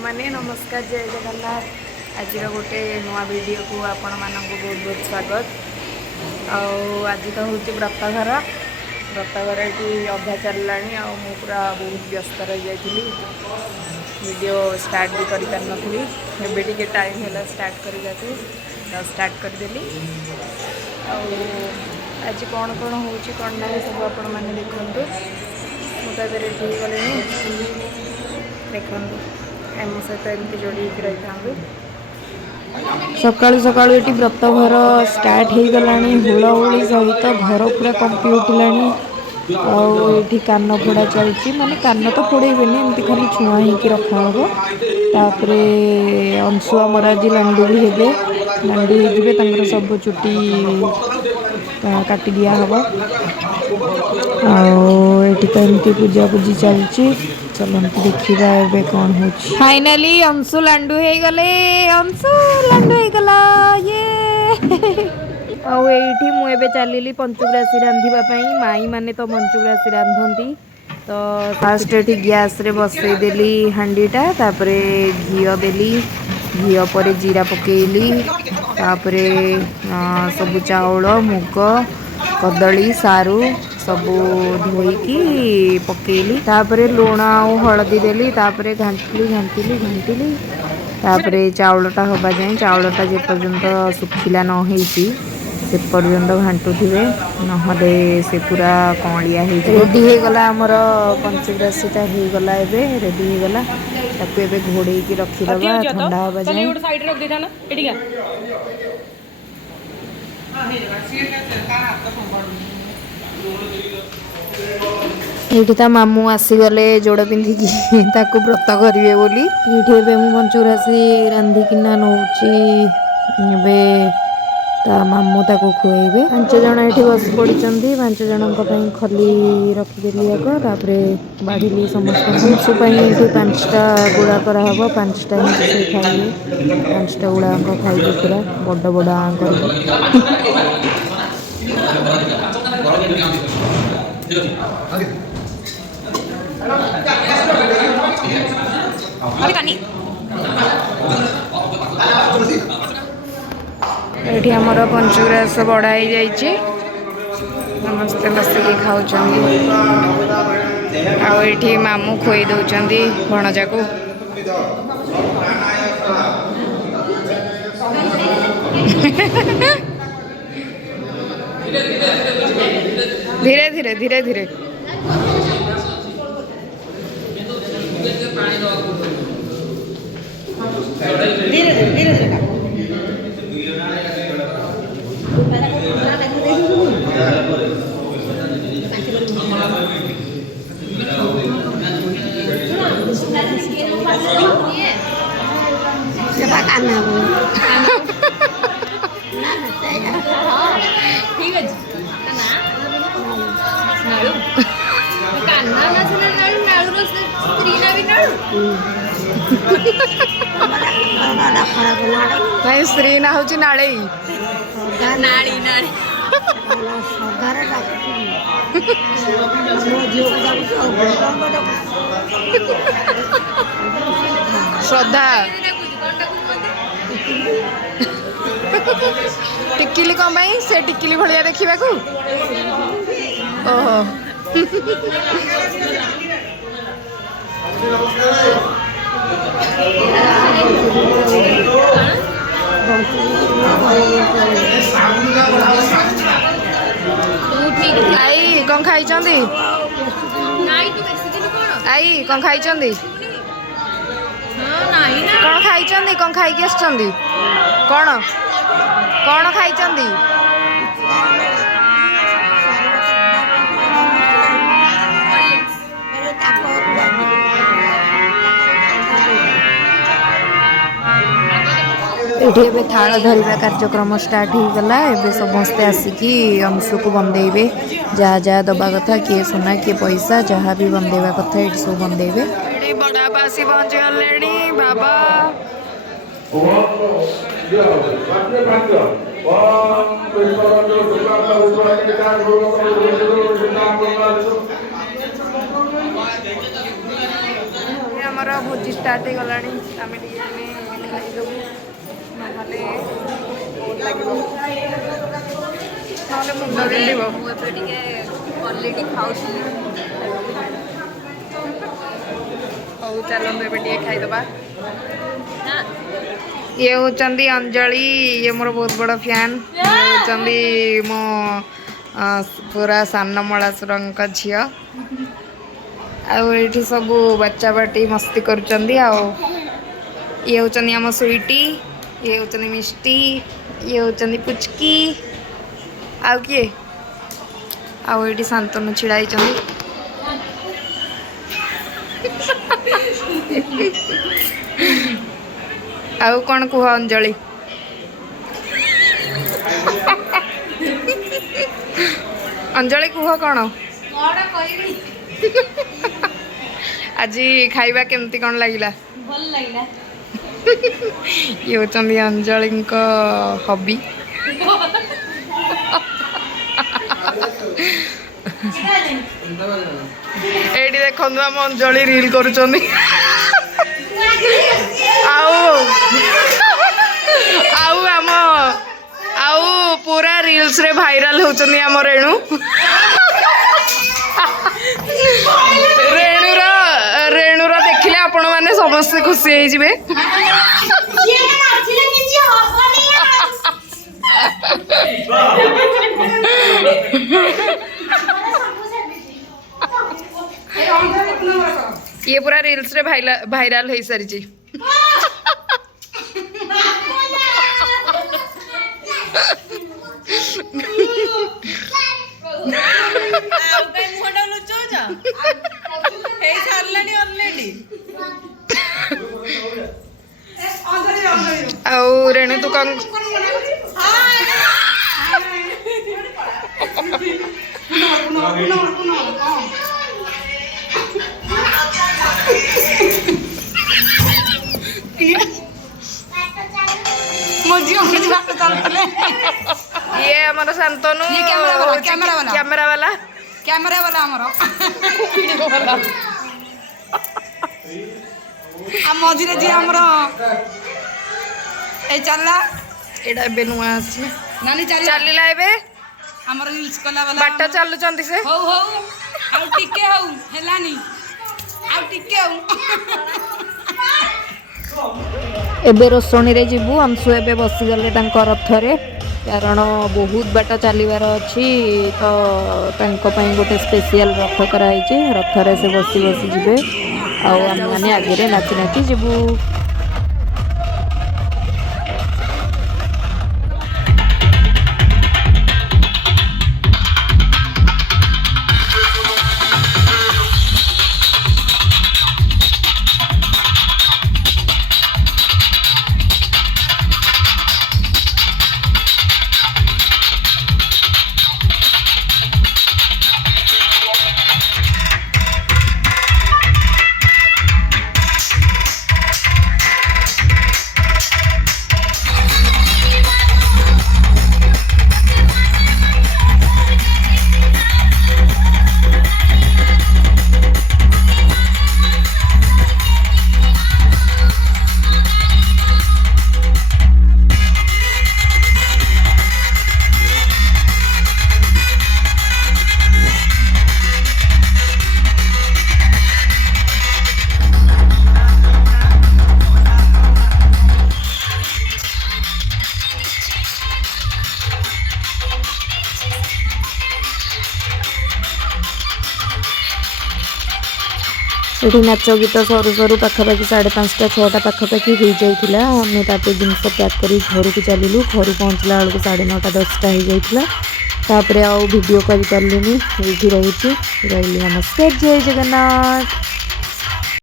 मैंने नमस्कार जय जगन्नाथ। आज गोटे नुआ वीडियो को आपण मानक बहुत बहुत स्वागत। आज तो हूँ व्रतघर व्रतघर ये अधा चलला पूरा बहुत व्यस्त रही जाइली वीडियो स्टार्ट भी कर पारि नथी टाइम है स्टार्ट कर स्टार्ट करदेली। आज कौन कौन हो कौन ना सब आपण मैंने देखु मुझे रेडी गले देखो एम सहित एमती जोड़ी रही था। सकाळु सकाळु ये व्रतघर स्टार्ट हो गलानी हुलहुली सहित घर पूरा कंपी उठिलानी। आठी कान फोड़ा चलती माने कान तो फोड़ेबेनी एमती खाली छुआ ही रखा हम। तापर अंशु आमर आज लंडू भी हे लंडू हो सब चुटी काटी दिया हम। आठी तो एमती पूजा पूजी चलती चलते देखा ए कौन हो। फाइनाली अंशु लंडू हो गले अंशु लंडू हो गला ये आठी मुझे चलि पंचुग्रासी रांधापी माई मैंने तो पंचुग्रासी रांधती। तो फास्ट ये गैस रे बसईदेली हांडीटा तापर घी देली घी पर जीरा पकेली तापर सब चाउल मुग कदली सारू सबू धोईकी पकेली तापर लुण आ हलदी देली तापर घांटिली घांटिली घांटिली तापर चाउलटा हवा जाए चाउलटा जे पर्यंत सुखिला न होईची से पर्यंत घांटुथिबे नहले से पूरा कौलिया रेडी हो गला आमर पंचग्रासीटा हो गला एबे रेडी हो गला ताकू एबे घोड़े की रखीदबा ठंडा हवा जाए। ये मामू आसीगले जोड़ पिंधिकी व्रत करेंगे बोली ये पंचुरासी रांधिकिना नौची मामू ताको खुएबे। 5 जन ये बस पड़ी 5 जन खली रखीदेली आग तापर बाढ़ी समस्त ये 5टा गुड़ा कराब 5टा ही खाइए 5टा गुड़ा खाइबे पूरा बड़ बड़ आँ ये आमर पंचुग्रास बढ़ाई जाइए समस्ते बसिक खाऊ आठी मामू खोई दौरान भणजा को धीरे धीरे धीरे धीरे ठीक है नहीं स्त्री ना हूँ नाले श्रद्धा टिकिली कौन भाई से टिकिली भलिया देखा ओहो आई कौन खाई आई कौन खाई कौन खाई कौन खाई कौन कौन खाई ये थाल धरवा कार्यक्रम स्टार्ट हो गला। एबे समस्ते आसिकी अंशु को बंदेबे जहाँ जहाँ दबा कथा किए सोना किए पैसा जहाँ भी बंदेवा कथा ये सब बंदेबे। बड़ा बासी पहुँच गले बाबा भोजी स्टार्ट हो गला आम खाईदेबू नहले मुंड बिंध अलरेडी खाऊ हूँ चलते ए खाईदबा ये होचंदी अंजलि ये मोर बहुत बड़ा फैन होचंदी मो पूरा सानमलासुर झी आठी सब बच्चा बाटी मस्ती करुचंदी ये होचंदी आम स्वीटी ये होचंदी मिष्टी ये होचंदी पुचकी आउ किए आठी शांतनु छिड़ाई आउ कौन कुह अंजलि अंजलि कुह कौन आज खाइबा केमती कौन लगिला भल लगिला ये होचंदी अंजलि हॉबी एडी देखंदु हम अंजलि रील करूचंदी आउ आम आउ पूरा रील्स रे भाइराल होचंदी आम रेणु रेणुर देखिले आपण माने समस्त खुशी हो जिवे ये पूरा रील्स रे भाइराल हो सारी रेणु तू कौन ये हमारा शांतनु ये कैमरा वाला हमारा आ मझिरे जी हमरा ए चलला एडा बे नुआ आसी नानी चलिला एबे हमर रील्स कला वाला बाटा चालू चंदी से हो आ टिके हो हेलानी आ टिके हो एबे रोसणी रे जीवु अंशु एबे बसी गले तांको रथरे कारण बहुत बाट चलिबार अच्छी तो तांको पई गोटे स्पेशल रथ कराई छि रथरे से बसी बसी जिवे आउ हम माने आगे नाची नाची जीवु ये नाच गीत सरू सरू पाखापाखि 5:30 6टा पाखापाखि हो जाता आम तापर जिनस पैक कर घर को चलू घर पहुँचला बेलू 9:30 10टा हो जाता आउ भिडियो कर पारे ये रोचे रही नमस्कार जय जगन्नाथ।